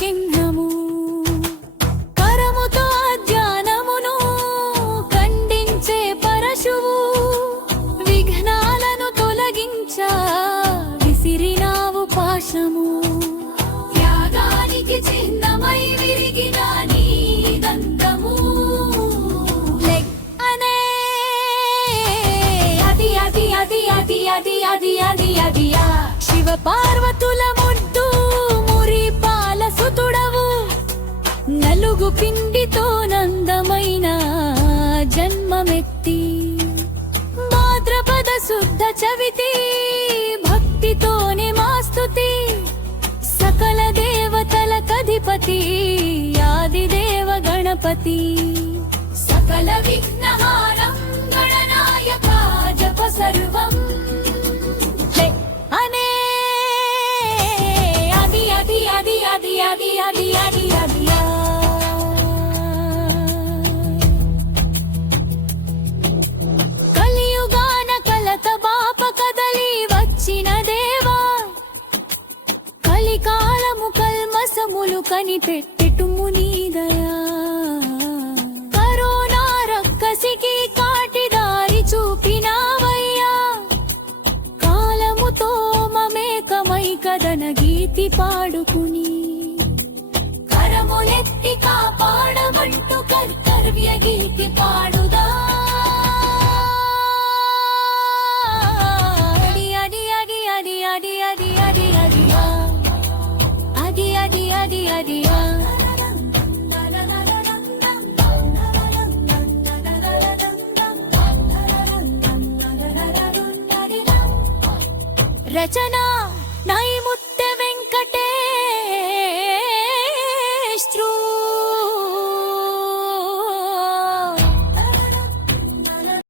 చిహ్నము కరముతో ధ్యానమును ఖండించే పరశువు విఘ్నాలను తొలగించ విసిరినావు పాశము త్యాగానికి చిహ్నమై విరిగిన నీ దంతము అనే అది అది అది అది అది అది అది అది శివ పార్వతుల ముద్దు సుతుడవు నలుగు పిండితో నందమైన జన్మమెత్తి భాద్రపద శుద్ధ చవితి భక్తితోనే మాస్తుతి సకల దేవతల కధిపతి ఆదిదేవ గణపతి సకల విఘ్నహారం గణనాయక జప సర్వం కలియుగాన కలత బాప కదలి వచ్చిన దేవా కలికాలము కల్మసములు కనిపెట్టెటు మునీదయా కరోనా రక్కసికి కాటిదారి చూపినావయ్యా కాలముతో మమేకమై కదన గీతి పాడుకుని కరములెత్తి కాపాడమంటూ కర్తవ్య గీతి పాడుదా అడి అడి అడి అడి అడి అడి అడి అడి అడి అడి అడి రచన